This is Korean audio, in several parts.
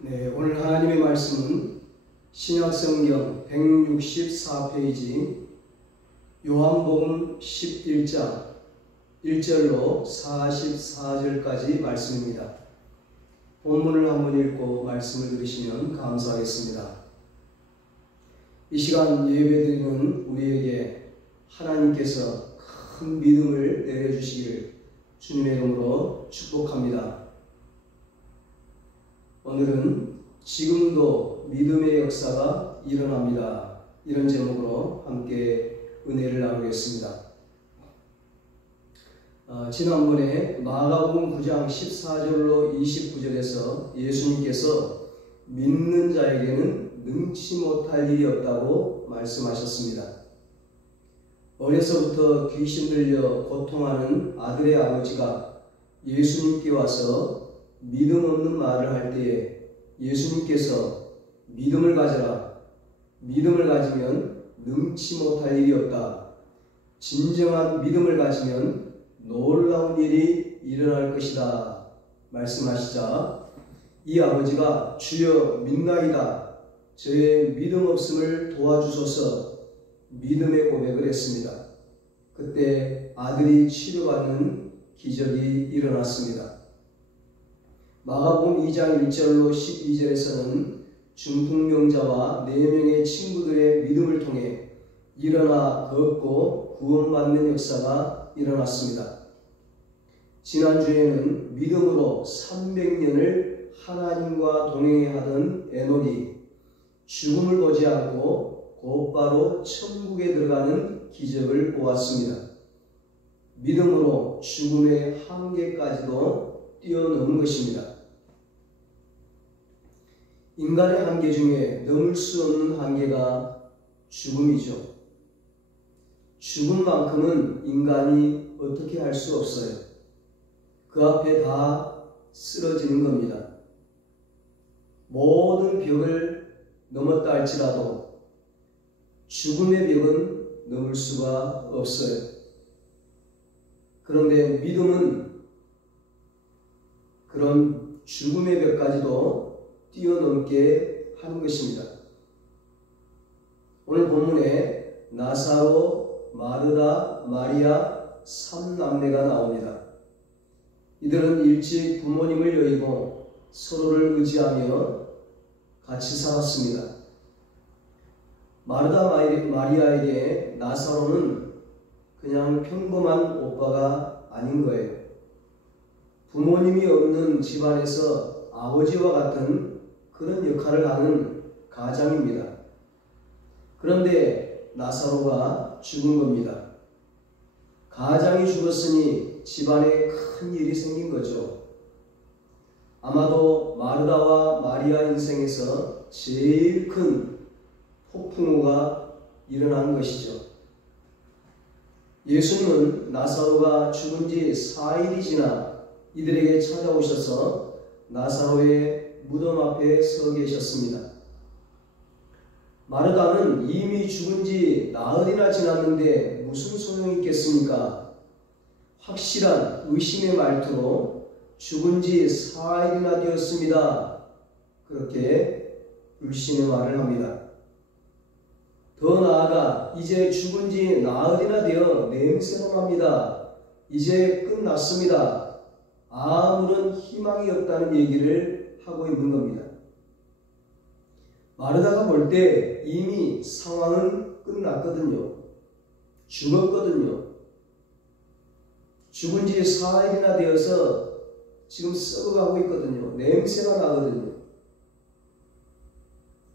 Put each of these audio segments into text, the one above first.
네, 오늘 하나님의 말씀은 신약성경 164페이지 요한복음 11장 1절로 44절까지 말씀입니다. 본문을 한번 읽고 말씀을 들으시면 감사하겠습니다. 이 시간 예배드리는 우리에게 하나님께서 큰 믿음을 내려주시기를 주님의 이름으로 축복합니다. 오늘은 지금도 믿음의 역사가 일어납니다. 이런 제목으로 함께 은혜를 나누겠습니다. 지난번에 마가복음 9장 14절로 29절에서 예수님께서 믿는 자에게는 능치 못할 일이 없다고 말씀하셨습니다. 어려서부터 귀신 들려 고통하는 아들의 아버지가 예수님께 와서 믿음 없는 말을 할 때에 예수님께서 믿음을 가져라. 믿음을 가지면 능치 못할 일이 없다. 진정한 믿음을 가지면 놀라운 일이 일어날 것이다. 말씀하시자 이 아버지가 주여 믿나이다. 저의 믿음 없음을 도와주소서 믿음의 고백을 했습니다. 그때 아들이 치료받는 기적이 일어났습니다. 마가복음 2장 1절로 12절에서는 중풍병자와 4명의 친구들의 믿음을 통해 일어나 걷고 구원받는 역사가 일어났습니다. 지난주에는 믿음으로 300년을 하나님과 동행하던 에녹이 죽음을 보지 않고 곧바로 천국에 들어가는 기적을 보았습니다. 믿음으로 죽음의 한계까지도 뛰어넘은 것입니다. 인간의 한계 중에 넘을 수 없는 한계가 죽음이죠. 죽음만큼은 인간이 어떻게 할 수 없어요. 그 앞에 다 쓰러지는 겁니다. 모든 벽을 넘었다 할지라도 죽음의 벽은 넘을 수가 없어요. 그런데 믿음은 그런 죽음의 벽까지도 뛰어넘게 하는 것입니다. 오늘 본문에 나사로, 마르다, 마리아 3남매가 나옵니다. 이들은 일찍 부모님을 여의고 서로를 의지하며 같이 살았습니다. 마르다 마리아에게 나사로는 그냥 평범한 오빠가 아닌 거예요. 부모님이 없는 집안에서 아버지와 같은 그런 역할을 하는 가장입니다. 그런데 나사로가 죽은 겁니다. 가장이 죽었으니 집안에 큰 일이 생긴 거죠. 아마도 마르다와 마리아 인생에서 제일 큰 폭풍우가 일어난 것이죠. 예수님은 나사로가 죽은 지 4일이 지나 이들에게 찾아오셔서 나사로의 무덤 앞에 서 계셨습니다. 마르다는 이미 죽은 지 나흘이나 지났는데 무슨 소용이 있겠습니까? 확실한 의심의 말투로 죽은 지 4일이나 되었습니다. 그렇게 불신의 말을 합니다. 더 나아가 이제 죽은 지 나흘이나 되어 냄새가 납니다. 이제 끝났습니다. 아무런 희망이 없다는 얘기를 하고 있는 겁니다. 마르다가 볼 때 이미 상황은 끝났거든요. 죽었거든요. 죽은 지 4일이나 되어서 지금 썩어가고 있거든요. 냄새가 나거든요.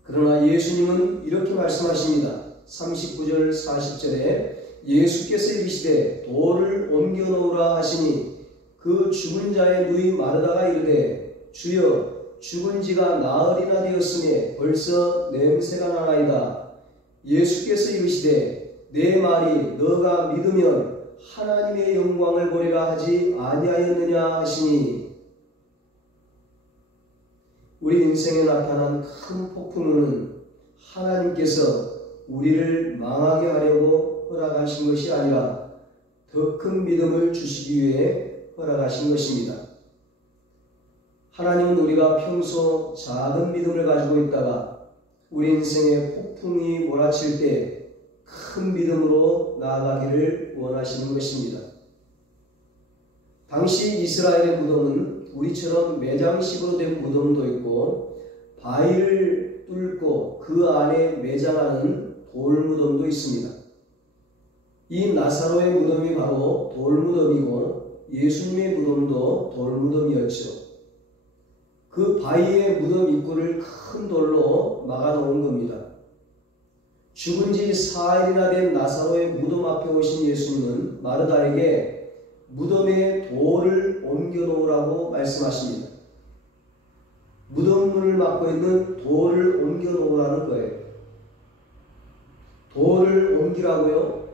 그러나 예수님은 이렇게 말씀하십니다. 39절 40절에 예수께서 이르시되 돌을 옮겨 놓으라 하시니 그 죽은 자의 누이 마르다가 이르되 주여 죽은 지가 나흘이나 되었으니 벌써 냄새가 나나이다. 예수께서 이르시되 내 말이 너가 믿으면 하나님의 영광을 보리라 하지 아니하였느냐 하시니 우리 인생에 나타난 큰 폭풍우는 하나님께서 우리를 망하게 하려고 허락하신 것이 아니라 더 큰 믿음을 주시기 위해 허락하신 것입니다. 하나님은 우리가 평소 작은 믿음을 가지고 있다가 우리 인생에 폭풍이 몰아칠 때 큰 믿음으로 나아가기를 원하시는 것입니다. 당시 이스라엘의 무덤은 우리처럼 매장식으로 된 무덤도 있고 바위를 뚫고 그 안에 매장하는 돌무덤도 있습니다. 이 나사로의 무덤이 바로 돌무덤이고 예수님의 무덤도 돌무덤이었죠. 그 바위의 무덤 입구를 큰 돌로 막아놓은 겁니다. 죽은 지 4일이나 된 나사로의 무덤 앞에 오신 예수님은 마르다에게 무덤에 돌을 옮겨놓으라고 말씀하십니다. 무덤 문을 막고 있는 돌을 옮겨놓으라는 거예요. 돌을 옮기라고요?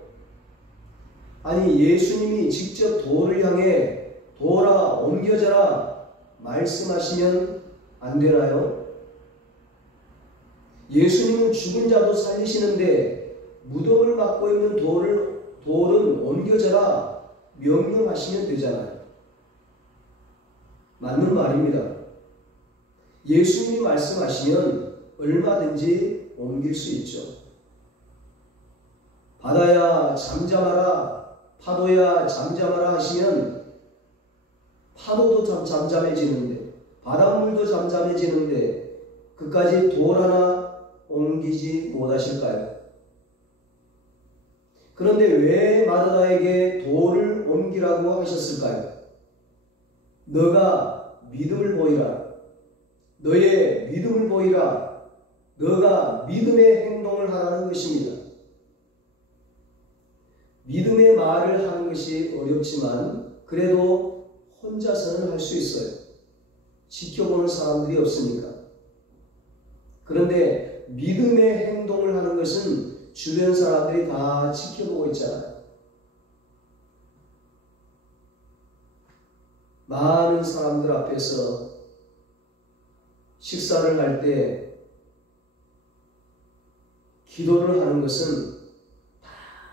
아니, 예수님이 직접 돌을 향해 돌아 옮겨져라 말씀하시면 안 되나요? 예수님은 죽은 자도 살리시는데 무덤을 막고 있는 돌은 옮겨져라 명령하시면 되잖아요. 맞는 말입니다. 예수님이 말씀하시면 얼마든지 옮길 수 있죠. 바다야 잠잠하라, 파도야 잠잠하라 하시면 파도도 잠잠해지는데 바닷물도 잠잠해지는데 그까지 돌 하나 옮기지 못하실까요? 그런데 왜 마르다에게 돌을 옮기라고 하셨을까요? 너가 믿음을 보이라. 너의 믿음을 보이라. 너가 믿음의 행동을 하라는 것입니다. 믿음의 말을 하는 것이 어렵지만 그래도 혼자서는 할 수 있어요. 지켜보는 사람들이 없으니까. 그런데 믿음의 행동을 하는 것은 주변 사람들이 다 지켜보고 있잖아요. 많은 사람들 앞에서 식사를 할 때 기도를 하는 것은 다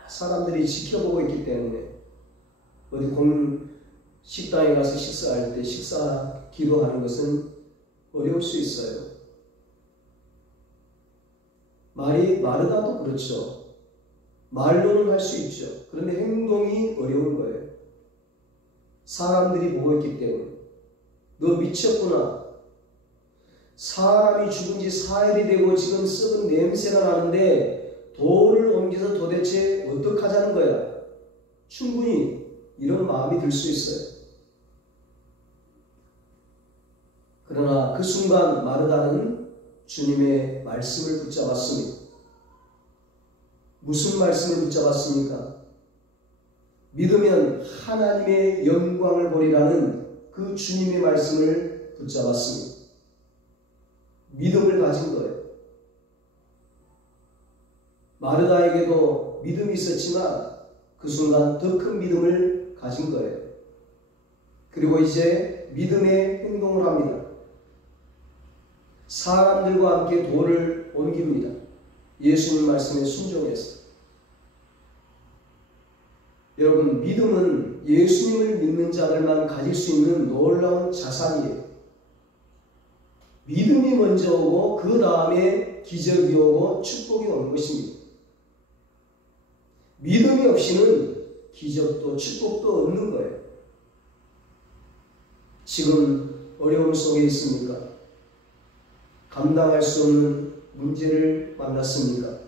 사람들이 지켜보고 있기 때문에 어디 식당에 가서 식사할 때 기도하는 것은 어려울 수 있어요. 마르다도 그렇죠. 말로는 할 수 있죠. 그런데 행동이 어려운 거예요. 사람들이 보고 있기 때문에. 너 미쳤구나. 사람이 죽은 지 4일이 되고 지금 썩은 냄새가 나는데 돌을 옮겨서 도대체 어떡하자는 거야. 충분히 이런 마음이 들 수 있어요. 그러나 그 순간 마르다는 주님의 말씀을 붙잡았습니다. 무슨 말씀을 붙잡았습니까? 믿으면 하나님의 영광을 보리라는 그 주님의 말씀을 붙잡았습니다. 믿음을 가진 거예요. 마르다에게도 믿음이 있었지만 그 순간 더 큰 믿음을 가진 거예요. 그리고 이제 믿음의 행동을 합니다. 사람들과 함께 돌을 옮깁니다. 예수님 말씀에 순종해서. 여러분, 믿음은 예수님을 믿는 자들만 가질 수 있는 놀라운 자산이에요. 믿음이 먼저 오고 그 다음에 기적이 오고 축복이 오는 것입니다. 믿음이 없이는 기적도 축복도 없는 거예요. 지금 어려움 속에 있습니까? 감당할 수 없는 문제를 만났습니까?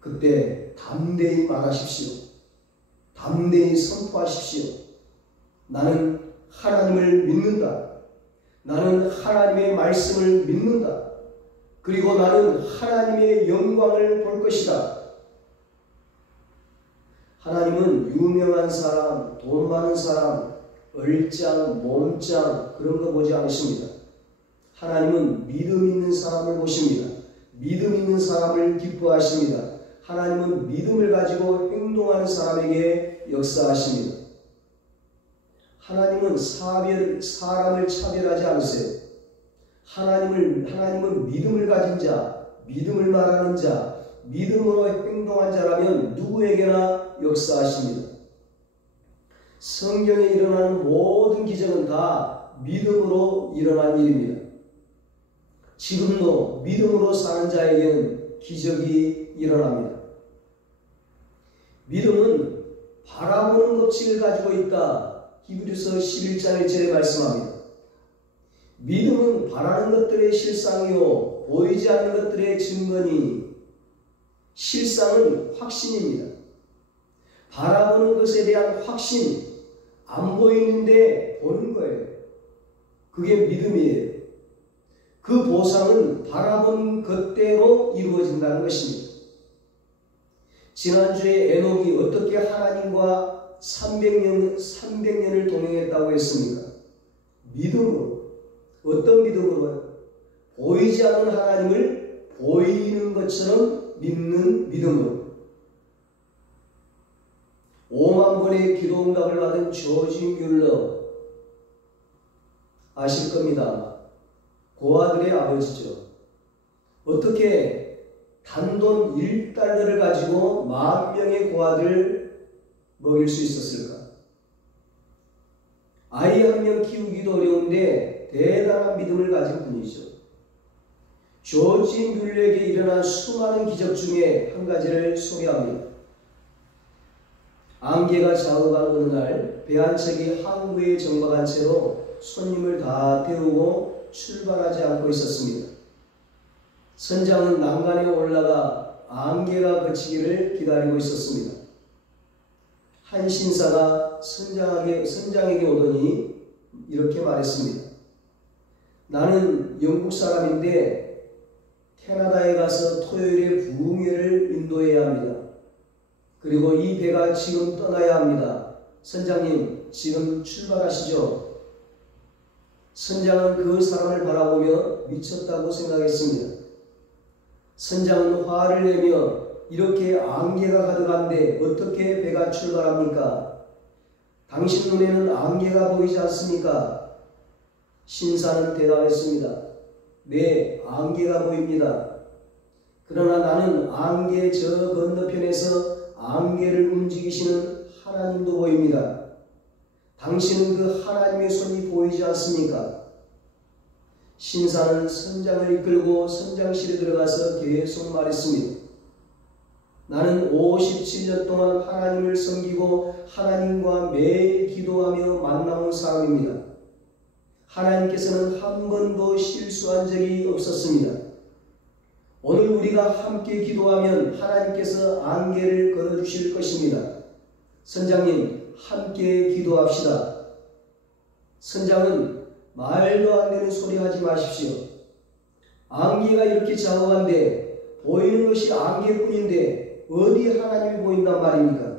그때 담대히 말하십시오. 담대히 선포하십시오. 나는 하나님을 믿는다. 나는 하나님의 말씀을 믿는다. 그리고 나는 하나님의 영광을 볼 것이다. 하나님은 유명한 사람, 돈 많은 사람, 얼짱, 몸짱 그런 거 보지 않으십니다. 하나님은 믿음 있는 사람을 보십니다. 믿음 있는 사람을 기뻐하십니다. 하나님은 믿음을 가지고 행동하는 사람에게 역사하십니다. 하나님은 사람을 차별하지 않으세요. 하나님은 믿음을 가진 자, 믿음을 말하는 자, 믿음으로 행동한 자라면 누구에게나 역사하십니다. 성경에 일어나는 모든 기적은 다 믿음으로 일어난 일입니다. 지금도 믿음으로 사는 자에게는 기적이 일어납니다. 믿음은 바라보는 법칙을 가지고 있다. 히브리서 11장 1절에 말씀합니다. 믿음은 바라는 것들의 실상이요 보이지 않는 것들의 증거니 실상은 확신입니다. 바라보는 것에 대한 확신, 안 보이는데 보는 거예요. 그게 믿음이에요. 그 보상은 바라본 것대로 이루어진다는 것입니다. 지난주에 에녹이 어떻게 하나님과 300년을 동행했다고 했습니까? 믿음으로. 어떤 믿음으로요? 보이지 않는 하나님을 보이는 것처럼 믿는 믿음으로. 5만 번의 기도 응답을 받은 조지 뮬러 아실 겁니다. 고아들의 아버지죠. 어떻게 단돈 1달러를 가지고 10,000명의 고아들을 먹일 수 있었을까? 아이 한 명 키우기도 어려운데 대단한 믿음을 가진 분이죠. 조지 뮬러에게 일어난 수많은 기적 중에 한 가지를 소개합니다. 안개가 좌우간 어느 날 배 한 척이 항구에 정박한 채로 손님을 다 태우고 출발하지 않고 있었습니다. 선장은 난간에 올라가 안개가 그치기를 기다리고 있었습니다. 한 신사가 선장에게 오더니 이렇게 말했습니다. 나는 영국 사람인데 캐나다에 가서 토요일에 부흥회를 인도해야 합니다. 그리고 이 배가 지금 떠나야 합니다. 선장님, 지금 출발하시죠. 선장은 그 사람을 바라보며 미쳤다고 생각했습니다. 선장은 화를 내며 이렇게 안개가 가득한데 어떻게 배가 출발합니까? 당신 눈에는 안개가 보이지 않습니까? 신사는 대답했습니다. 네, 안개가 보입니다. 그러나 나는 안개 저 건너편에서 안개를 움직이시는 하나님도 보입니다. 당신은 그 하나님의 손이 보이지 않습니까? 신사는 선장을 이끌고 선장실에 들어가서 계속 말했습니다. 나는 57년 동안 하나님을 섬기고 하나님과 매일 기도하며 만나온 사람입니다. 하나님께서는 한 번도 실수한 적이 없었습니다. 오늘 우리가 함께 기도하면 하나님께서 안개를 걸어주실 것입니다. 선장님, 함께 기도합시다. 선장은 말도 안 되는 소리 하지 마십시오. 안개가 이렇게 좌우한데 보이는 것이 안개뿐인데 어디 하나님이 보인단 말입니까?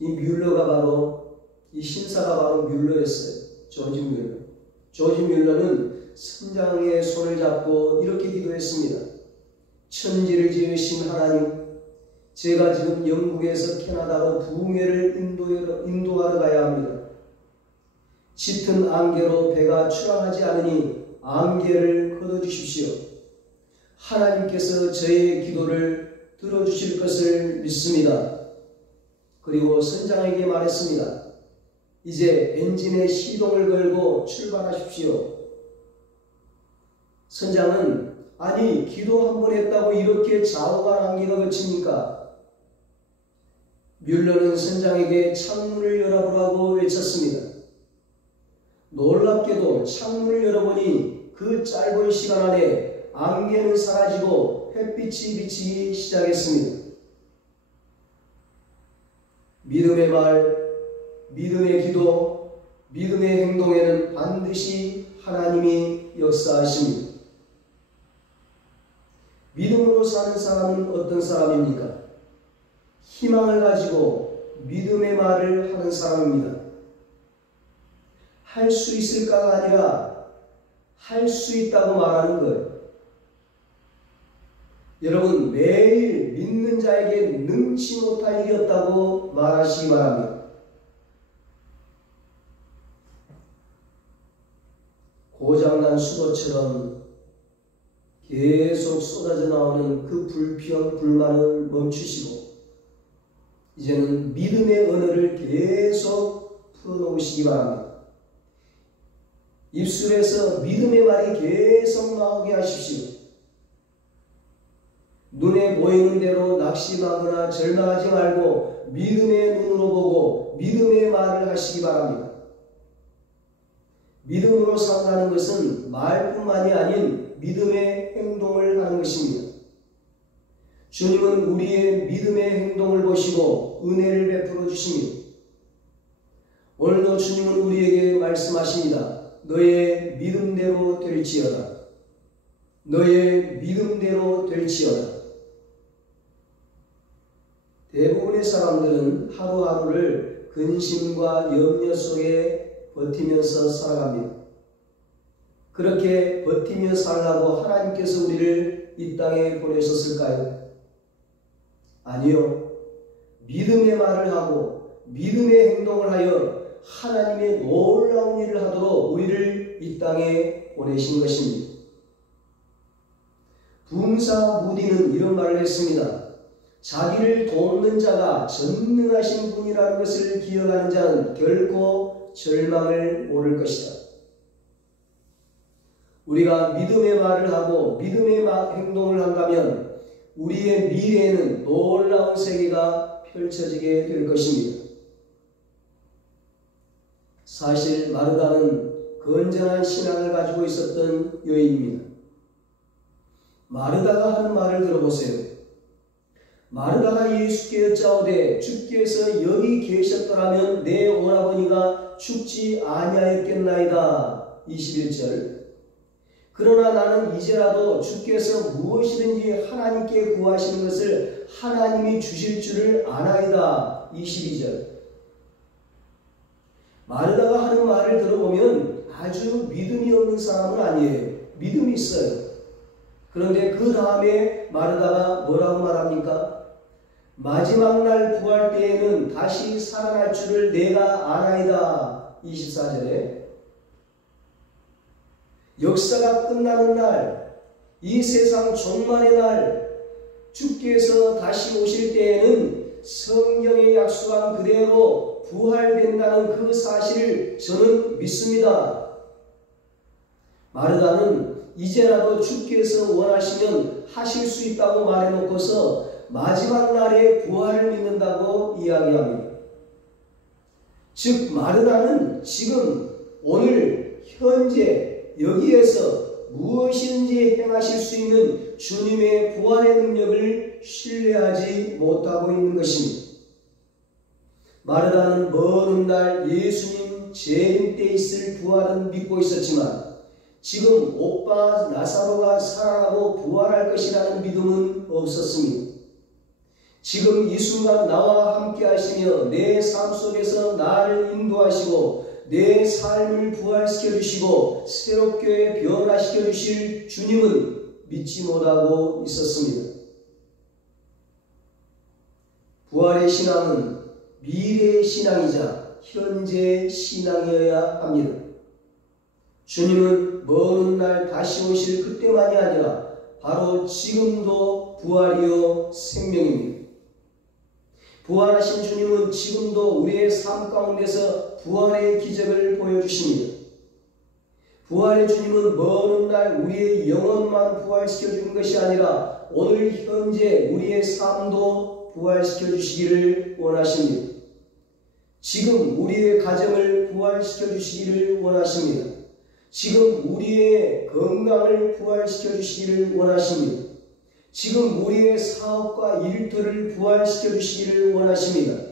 이 뮬러가 바로, 이 신사가 바로 뮬러였어요. 조지 뮬러. 조지 뮬러는 선장의 손을 잡고 이렇게 기도했습니다. 천지를 지으신 하나님, 제가 지금 영국에서 캐나다로 부흥회를 인도하러 가야 합니다. 짙은 안개로 배가 출항하지 않으니 안개를 걷어주십시오. 하나님께서 저의 기도를 들어주실 것을 믿습니다. 그리고 선장에게 말했습니다. 이제 엔진에 시동을 걸고 출발하십시오. 선장은 아니 기도 한 번 했다고 이렇게 좌우간 안개가 그칩니까? 뮬러는 선장에게 창문을 열어보라고 외쳤습니다. 놀랍게도 창문을 열어보니 그 짧은 시간 안에 안개는 사라지고 햇빛이 비치기 시작했습니다. 믿음의 말, 믿음의 기도, 믿음의 행동에는 반드시 하나님이 역사하십니다. 믿음으로 사는 사람은 어떤 사람입니까? 희망을 가지고 믿음의 말을 하는 사람입니다. 할 수 있을까가 아니라 할 수 있다고 말하는 거예요. 여러분, 매일 믿는 자에게 능치 못할 일이 없다고 말하시기 바랍니다. 고장난 수도처럼 계속 쏟아져 나오는 그 불평, 불만을 멈추시고 이제는 믿음의 언어를 계속 풀어놓으시기 바랍니다. 입술에서 믿음의 말이 계속 나오게 하십시오. 눈에 보이는 대로 낙심하거나 절망하지 말고 믿음의 눈으로 보고 믿음의 말을 하시기 바랍니다. 믿음으로 산다는 것은 말뿐만이 아닌 믿음의 행동을 하는 것입니다. 주님은 우리의 믿음의 행동을 보시고 은혜를 베풀어 주십니다. 오늘도 주님은 우리에게 말씀하십니다. 너의 믿음대로 될지어다. 너의 믿음대로 될지어다. 대부분의 사람들은 하루하루를 근심과 염려 속에 버티면서 살아갑니다. 그렇게 버티며 살라고 하나님께서 우리를 이 땅에 보내셨을까요? 아니요. 믿음의 말을 하고 믿음의 행동을 하여 하나님의 놀라운 일을 하도록 우리를 이 땅에 보내신 것입니다. 분사 무디는 이런 말을 했습니다. 자기를 돕는 자가 전능하신 분이라는 것을 기억하는 자는 결코 절망을 모를 것이다. 우리가 믿음의 말을 하고 믿음의 행동을 한다면 우리의 미래에는 놀라운 세계가 펼쳐지게 될 것입니다. 사실 마르다는 건전한 신앙을 가지고 있었던 여인입니다. 마르다가 하는 말을 들어보세요. 마르다가 예수께 여짜오되 주께서 여기 계셨더라면 내 오라버니가 죽지 아니하였겠나이다. 21절. 그러나 나는 이제라도 주께서 무엇이든지 하나님께 구하시는 것을 하나님이 주실 줄을 아나이다. 22절. 마르다가 하는 말을 들어보면 아주 믿음이 없는 사람은 아니에요. 믿음이 있어요. 그런데 그 다음에 마르다가 뭐라고 말합니까? 마지막 날 부활 때에는 다시 살아날 줄을 내가 아나이다. 24절에 역사가 끝나는 날, 이 세상 종말의 날, 주께서 다시 오실 때에는 성경에 약속한 그대로 부활된다는 그 사실을 저는 믿습니다. 마르다는 이제라도 주께서 원하시면 하실 수 있다고 말해놓고서 마지막 날에 부활을 믿는다고 이야기합니다. 즉 마르다는 지금 오늘 현재 여기에서 무엇이든지 행하실 수 있는 주님의 부활의 능력을 신뢰하지 못하고 있는 것입니다. 마르다는 먼 훗날 예수님 재림 때 있을 부활은 믿고 있었지만 지금 오빠 나사로가 살아나고 부활할 것이라는 믿음은 없었습니다. 지금 이 순간 나와 함께 하시며 내 삶 속에서 나를 인도하시고 내 삶을 부활시켜 주시고 새롭게 변화시켜 주실 주님은 믿지 못하고 있었습니다. 부활의 신앙은 미래의 신앙이자 현재의 신앙이어야 합니다. 주님은 먼 날 다시 오실 그때만이 아니라 바로 지금도 부활이요 생명입니다. 부활하신 주님은 지금도 우리의 삶 가운데서 부활의 기적을 보여주십니다. 부활의 주님은 먼 날 우리의 영혼만 부활시켜 주는 것이 아니라 오늘 현재 우리의 삶도 부활시켜 주시기를 원하십니다. 지금 우리의 가정을 부활시켜 주시기를 원하십니다. 지금 우리의 건강을 부활시켜 주시기를 원하십니다. 지금 우리의 사업과 일터를 부활시켜 주시기를 원하십니다.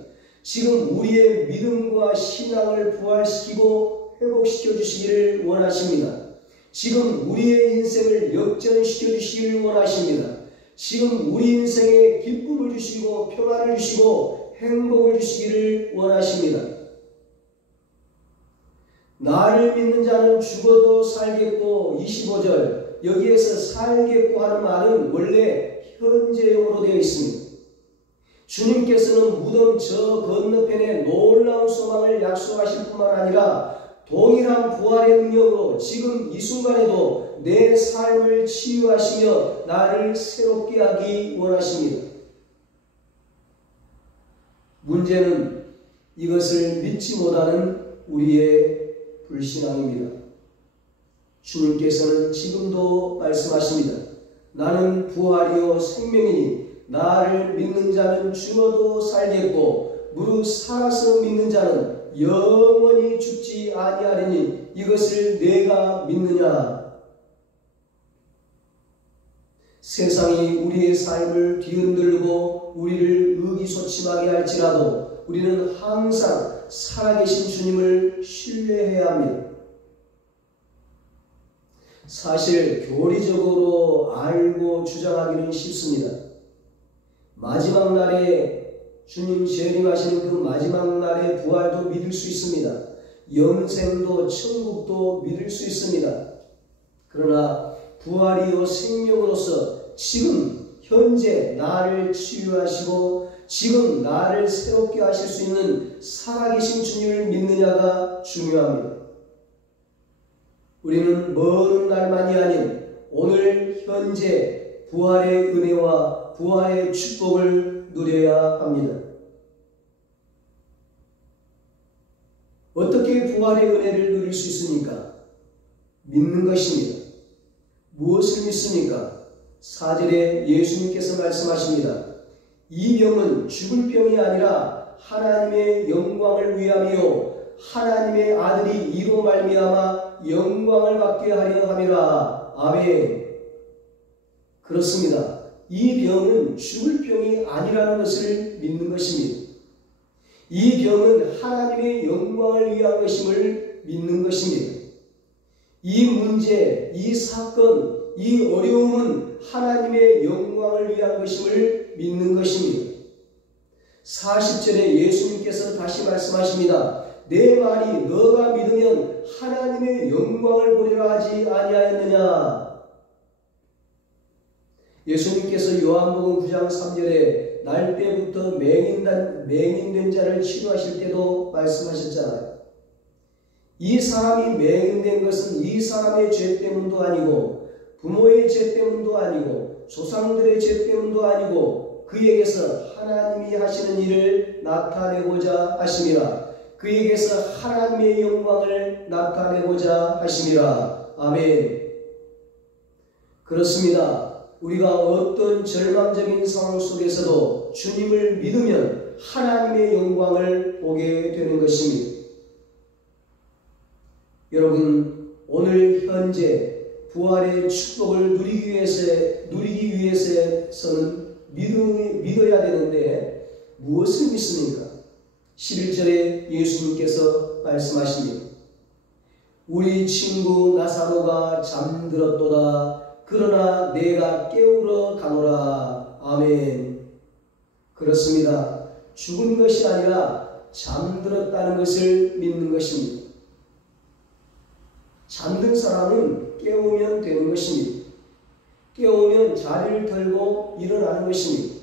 지금 우리의 믿음과 신앙을 부활시키고 회복시켜 주시기를 원하십니다. 지금 우리의 인생을 역전시켜 주시기를 원하십니다. 지금 우리 인생에 기쁨을 주시고 평안을 주시고 행복을 주시기를 원하십니다. 나를 믿는 자는 죽어도 살겠고 25절 여기에서 살겠고 하는 말은 원래 현재형으로 되어 있습니다. 주님께서는 무덤 저 건너편에 놀라운 소망을 약속하실 뿐만 아니라 동일한 부활의 능력으로 지금 이 순간에도 내 삶을 치유하시며 나를 새롭게 하기 원하십니다. 문제는 이것을 믿지 못하는 우리의 불신앙입니다. 주님께서는 지금도 말씀하십니다. 나는 부활이요 생명이니 나를 믿는 자는 죽어도 살겠고 무릇 살아서 믿는 자는 영원히 죽지 아니하리니 이것을 내가 믿느냐. 세상이 우리의 삶을 뒤흔들고 우리를 의기소침하게 할지라도 우리는 항상 살아계신 주님을 신뢰해야 합니다. 사실 교리적으로 알고 주장하기는 쉽습니다. 마지막 날에 주님 재림하시는 그 마지막 날의 부활도 믿을 수 있습니다. 영생도 천국도 믿을 수 있습니다. 그러나 부활이요 생명으로서 지금 현재 나를 치유하시고 지금 나를 새롭게 하실 수 있는 살아계신 주님을 믿느냐가 중요합니다. 우리는 먼 날만이 아닌 오늘 현재 부활의 은혜와 부활의 축복을 누려야 합니다. 어떻게 부활의 은혜를 누릴 수 있습니까? 믿는 것입니다. 무엇을 믿습니까? 4절에 예수님께서 말씀하십니다. 이 병은 죽을 병이 아니라 하나님의 영광을 위함이요 하나님의 아들이 이로 말미암아 영광을 받게 하려 함이라. 아멘. 그렇습니다. 이 병은 죽을 병이 아니라는 것을 믿는 것입니다. 이 병은 하나님의 영광을 위한 것임을 믿는 것입니다. 이 문제, 이 사건, 이 어려움은 하나님의 영광을 위한 것임을 믿는 것입니다. 40절에 예수님께서 다시 말씀하십니다. 내 말이 너가 믿으면 하나님의 영광을 보리라 하지 아니하였느냐. 예수님께서 요한복음 9장 3절에 날 때부터 맹인된 자를 치료하실 때도 말씀하셨잖아요. 이 사람이 맹인된 것은 이 사람의 죄 때문도 아니고 부모의 죄 때문도 아니고 조상들의 죄 때문도 아니고 그에게서 하나님이 하시는 일을 나타내고자 하심이라. 그에게서 하나님의 영광을 나타내고자 하심이라. 아멘. 그렇습니다. 우리가 어떤 절망적인 상황 속에서도 주님을 믿으면 하나님의 영광을 보게 되는 것입니다. 여러분, 오늘 현재 부활의 축복을 누리기 위해서는 믿어야 되는데 무엇을 믿습니까? 11절에 예수님께서 말씀하십니다. 우리 친구 나사로가 잠들었도다. 그러나 내가 깨우러 가노라. 아멘. 그렇습니다. 죽은 것이 아니라 잠들었다는 것을 믿는 것입니다. 잠든 사람은 깨우면 되는 것입니다. 깨우면 자리를 털고 일어나는 것입니다.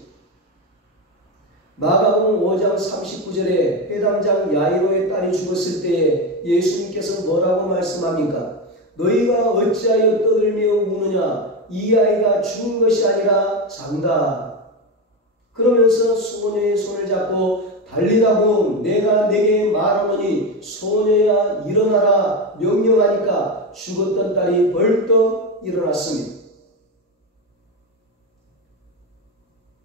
마가복음 5장 39절에 회당장 야이로의 딸이 죽었을 때에 예수님께서 뭐라고 말씀합니까? 너희가 어찌하여 떠들며 우느냐? 이 아이가 죽은 것이 아니라 잔다. 그러면서 소녀의 손을 잡고 달리다고 내가 네게 말하노니 소녀야 일어나라 명령하니까 죽었던 딸이 벌떡 일어났습니다.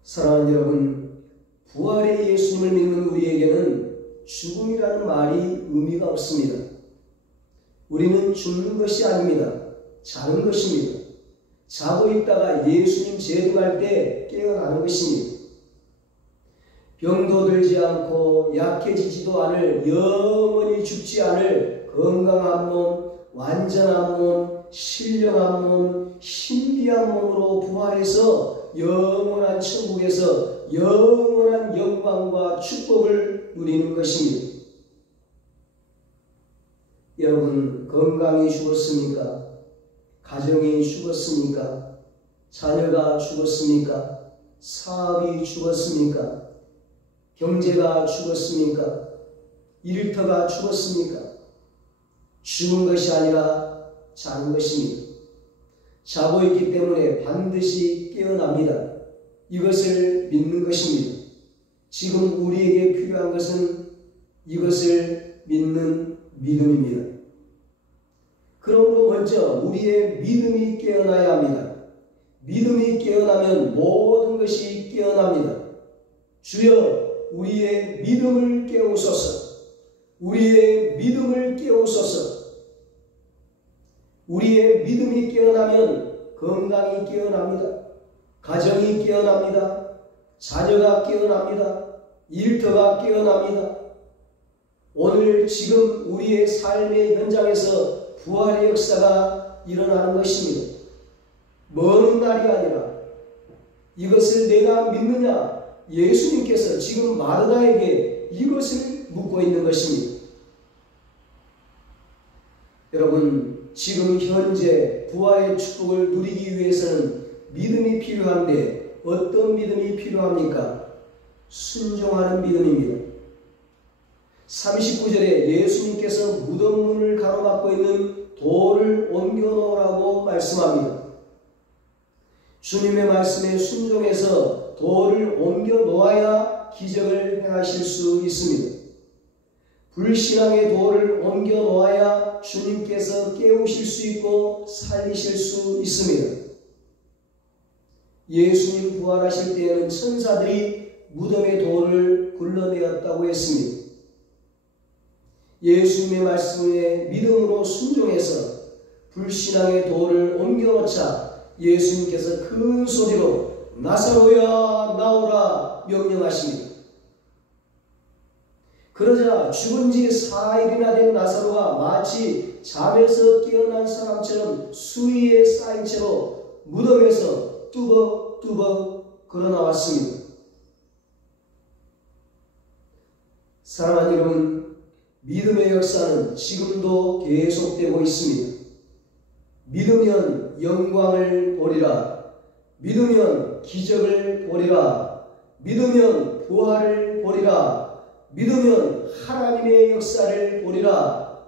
사랑하는 여러분, 부활의 예수님을 믿는 우리에게는 죽음이라는 말이 의미가 없습니다. 우리는 죽는 것이 아닙니다. 자는 것입니다. 자고 있다가 예수님 재림할 때 깨어나는 것입니다. 병도 들지 않고 약해지지도 않을 영원히 죽지 않을 건강한 몸, 완전한 몸, 신령한 몸, 신비한 몸으로 부활해서 영원한 천국에서 영원한 영광과 축복을 누리는 것입니다. 여러분, 건강이 죽었습니까? 가정이 죽었습니까? 자녀가 죽었습니까? 사업이 죽었습니까? 경제가 죽었습니까? 일터가 죽었습니까? 죽은 것이 아니라 자는 것입니다. 자고 있기 때문에 반드시 깨어납니다. 이것을 믿는 것입니다. 지금 우리에게 필요한 것은 이것을 믿는 믿음입니다. 그러므로 먼저 우리의 믿음이 깨어나야 합니다. 믿음이 깨어나면 모든 것이 깨어납니다. 주여 우리의 믿음을 깨우소서. 우리의 믿음을 깨우소서. 우리의 믿음이 깨어나면 건강이 깨어납니다. 가정이 깨어납니다. 자녀가 깨어납니다. 일터가 깨어납니다. 오늘 지금 우리의 삶의 현장에서 부활의 역사가 일어나는 것입니다. 먼 날이 아니라 이것을 내가 믿느냐? 예수님께서 지금 마르다에게 이것을 묻고 있는 것입니다. 여러분, 지금 현재 부활의 축복을 누리기 위해서는 믿음이 필요한데 어떤 믿음이 필요합니까? 순종하는 믿음입니다. 39절에 예수님께서 무덤 문을 가로막고 있는 돌을 옮겨 놓으라고 말씀합니다. 주님의 말씀에 순종해서 돌을 옮겨 놓아야 기적을 행하실 수 있습니다. 불신앙의 돌을 옮겨 놓아야 주님께서 깨우실 수 있고 살리실 수 있습니다. 예수님 부활하실 때에는 천사들이 무덤의 돌을 굴러내었다고 했습니다. 예수님의 말씀에 믿음으로 순종해서 불신앙의 돌을 옮겨놓자 예수님께서 큰 소리로 나사로야 나오라 명령하십니다. 그러자 죽은 지 4일이나 된 나사로가 마치 잠에서 깨어난 사람처럼 수위에 쌓인 채로 무덤에서 뚜벅뚜벅 걸어나왔습니다. 사랑하는 여러분, 믿음의 역사는 지금도 계속되고 있습니다. 믿으면 영광을 보리라. 믿으면 기적을 보리라. 믿으면 부활을 보리라. 믿으면 하나님의 역사를 보리라.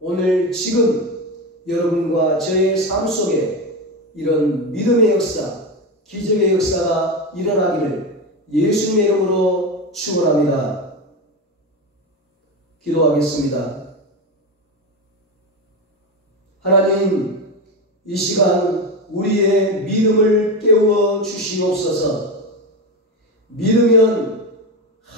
오늘 지금 여러분과 저의 삶 속에 이런 믿음의 역사, 기적의 역사가 일어나기를 예수님의 이름으로 축원합니다. 기도하겠습니다. 하나님, 이 시간 우리의 믿음을 깨워 주시옵소서. 믿으면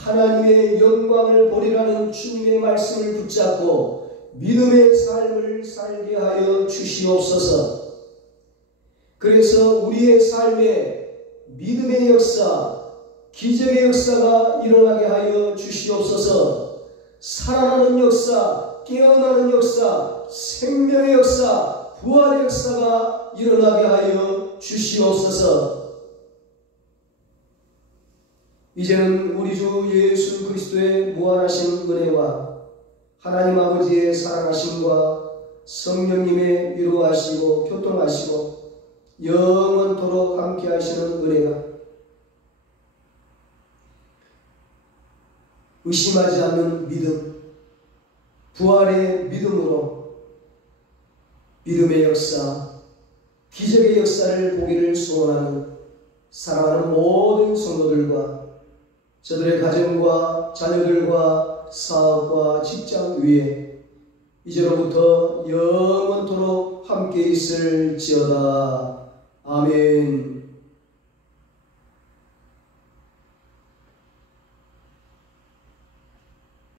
하나님의 영광을 보리라는 주님의 말씀을 붙잡고 믿음의 삶을 살게 하여 주시옵소서. 그래서 우리의 삶에 믿음의 역사, 기적의 역사가 일어나게 하여 주시옵소서. 살아나는 역사, 깨어나는 역사, 생명의 역사, 부활의 역사가 일어나게 하여 주시옵소서. 이제는 우리 주 예수 그리스도의 무한하신 은혜와 하나님 아버지의 사랑하심과 성령님의 위로하시고 교통하시고 영원토록 함께 하시는 은혜가 의심하지 않는 믿음, 부활의 믿음으로 믿음의 역사, 기적의 역사를 보기를 소원하는 사랑하는 모든 성도들과 저들의 가정과 자녀들과 사업과 직장 위에 이제로부터 영원토록 함께 있을지어다. 아멘.